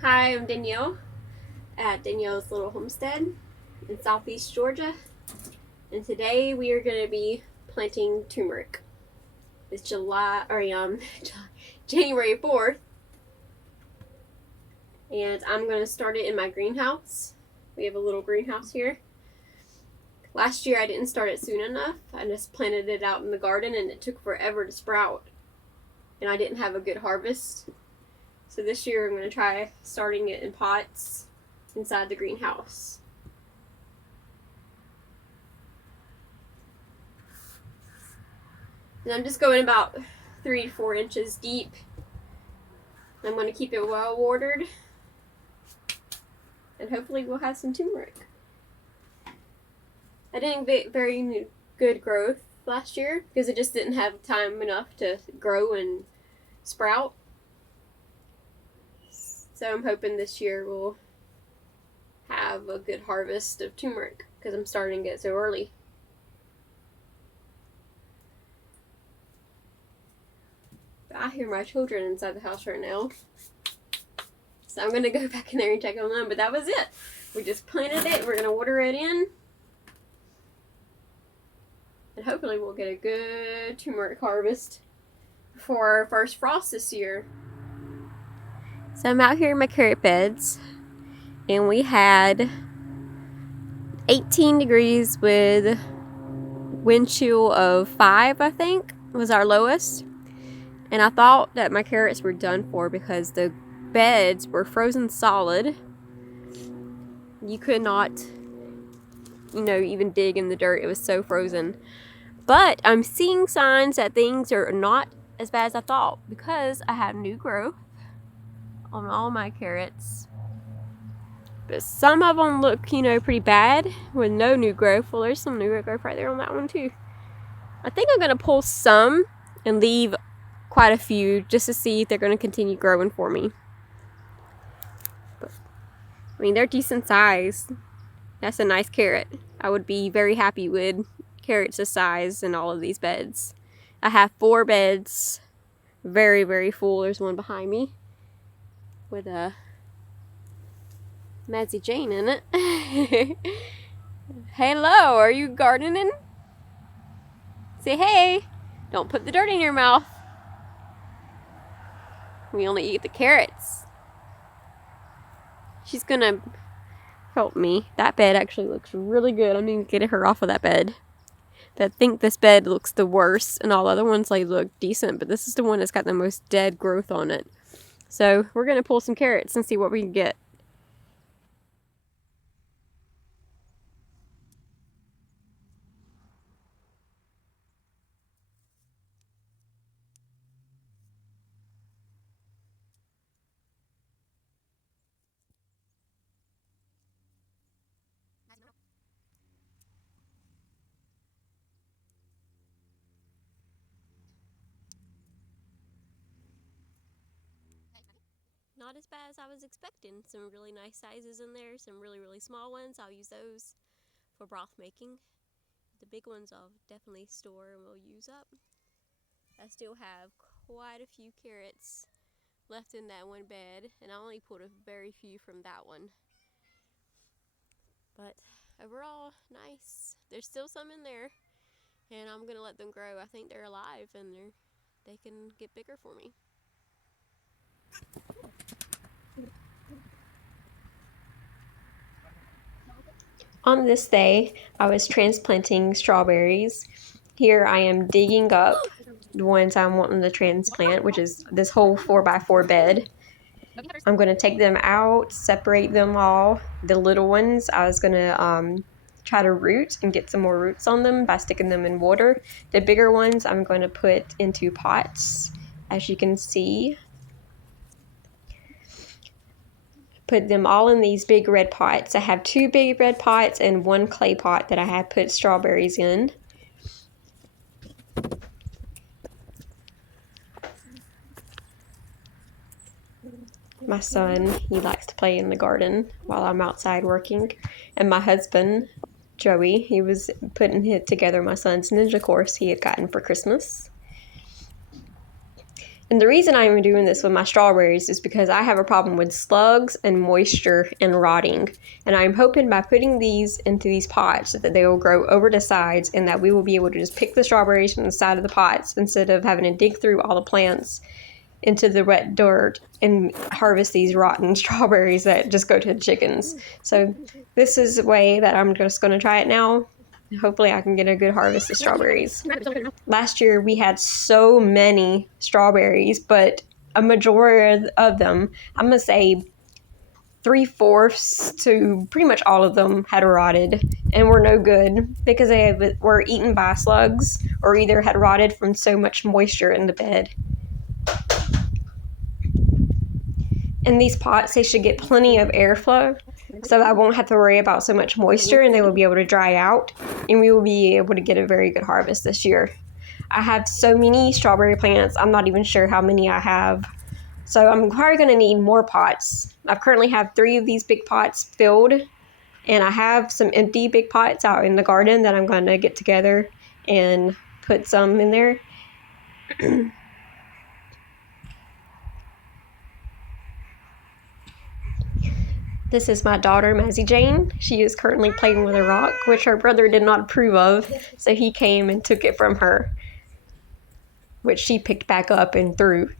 Hi, I'm Danielle at Danielle's Little Homestead in Southeast Georgia, and today we are going to be planting turmeric. It's January 4th, and I'm going to start it in my greenhouse. We have a little greenhouse here. Last year I didn't start it soon enough. I just planted it out in the garden and it took forever to sprout, and I didn't have a good harvest. So this year I'm going to try starting it in pots inside the greenhouse. And I'm just going about 3 to 4 inches deep. I'm going to keep it well watered, and hopefully we'll have some turmeric. I didn't get very good growth last year because it just didn't have time enough to grow and sprout. So I'm hoping this year we'll have a good harvest of turmeric because I'm starting it so early. But I hear my children inside the house right now. So I'm going to go back in there and check on them. But that was it. We just planted it. We're going to water it in. And hopefully we'll get a good turmeric harvest before our first frost this year. So I'm out here in my carrot beds. And we had 18 degrees with wind chill of 5, I think, was our lowest. And I thought that my carrots were done for because the beds were frozen solid. You could not, even dig in the dirt. It was so frozen. But I'm seeing signs that things are not as bad as I thought because I have new growth on all my carrots. But some of them look, pretty bad with no new growth. Well, there's some new growth right there on that one too. I think I'm going to pull some and leave quite a few just to see if they're going to continue growing for me. But, they're decent size. That's a nice carrot. I would be very happy with carrots this size in all of these beds. I have 4 beds, very, very full. There's one behind me with a Mazzy Jane in it. Hello, are you gardening? Say hey. Don't put the dirt in your mouth. We only eat the carrots. She's gonna help me. That bed actually looks really good. I'm gonna get her off of that bed. I think this bed looks the worst, and all the other ones look decent, but this is the one that's got the most dead growth on it. So we're gonna pull some carrots and see what we can get. Not as bad as I was expecting. Some really nice sizes in there, some really, really small ones. I'll use those for broth making. The big ones I'll definitely store and we'll use up. I still have quite a few carrots left in that one bed, and I only pulled a very few from that one. But overall, nice. There's still some in there, and I'm gonna let them grow. I think they're alive and they can get bigger for me. On this day, I was transplanting strawberries. Here I am digging up the ones I'm wanting to transplant, which is this whole 4x4 bed. I'm going to take them out, separate them all. The little ones, I was going to try to root and get some more roots on them by sticking them in water. The bigger ones I'm going to put into pots, as you can see. Put them all in these big red pots. I have 2 big red pots and 1 clay pot that I have put strawberries in. My son, he likes to play in the garden while I'm outside working. And my husband, Joey, he was putting together my son's ninja course he had gotten for Christmas. And the reason I'm doing this with my strawberries is because I have a problem with slugs and moisture and rotting. And I'm hoping by putting these into these pots that they will grow over the sides and that we will be able to just pick the strawberries from the side of the pots instead of having to dig through all the plants into the wet dirt and harvest these rotten strawberries that just go to the chickens. So this is the way that I'm just going to try it now. Hopefully I can get a good harvest of strawberries. Last year we had so many strawberries, but a majority of them, I'm going to say 3/4 to pretty much all of them had rotted and were no good because they were eaten by slugs or either had rotted from so much moisture in the bed. In these pots, they should get plenty of airflow so I won't have to worry about so much moisture and they will be able to dry out and we will be able to get a very good harvest this year. I have so many strawberry plants, I'm not even sure how many I have. So I'm probably going to need more pots. I currently have 3 of these big pots filled and I have some empty big pots out in the garden that I'm going to get together and put some in there. This is my daughter, Mazzy Jane. She is currently playing with a rock, which her brother did not approve of, so he came and took it from her, which she picked back up and threw.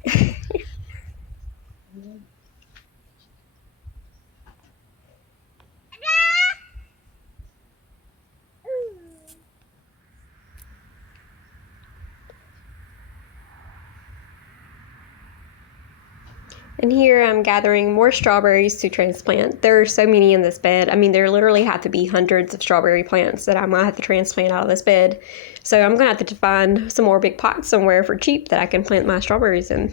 And here I'm gathering more strawberries to transplant. There are so many in this bed. I mean, there literally have to be hundreds of strawberry plants that I'm going to have to transplant out of this bed. So I'm going to have to find some more big pots somewhere for cheap that I can plant my strawberries in.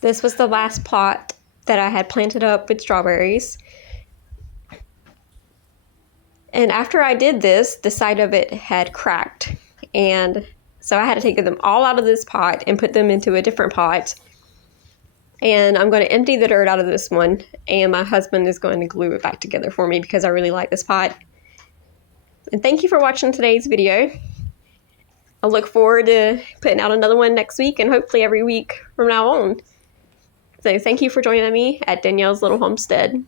This was the last plot that I had planted up with strawberries. And after I did this, the side of it had cracked. And so I had to take them all out of this pot and put them into a different pot. And I'm going to empty the dirt out of this one. And my husband is going to glue it back together for me because I really like this pot. And thank you for watching today's video. I look forward to putting out another one next week and hopefully every week from now on. So thank you for joining me at Danielle's Little Homestead.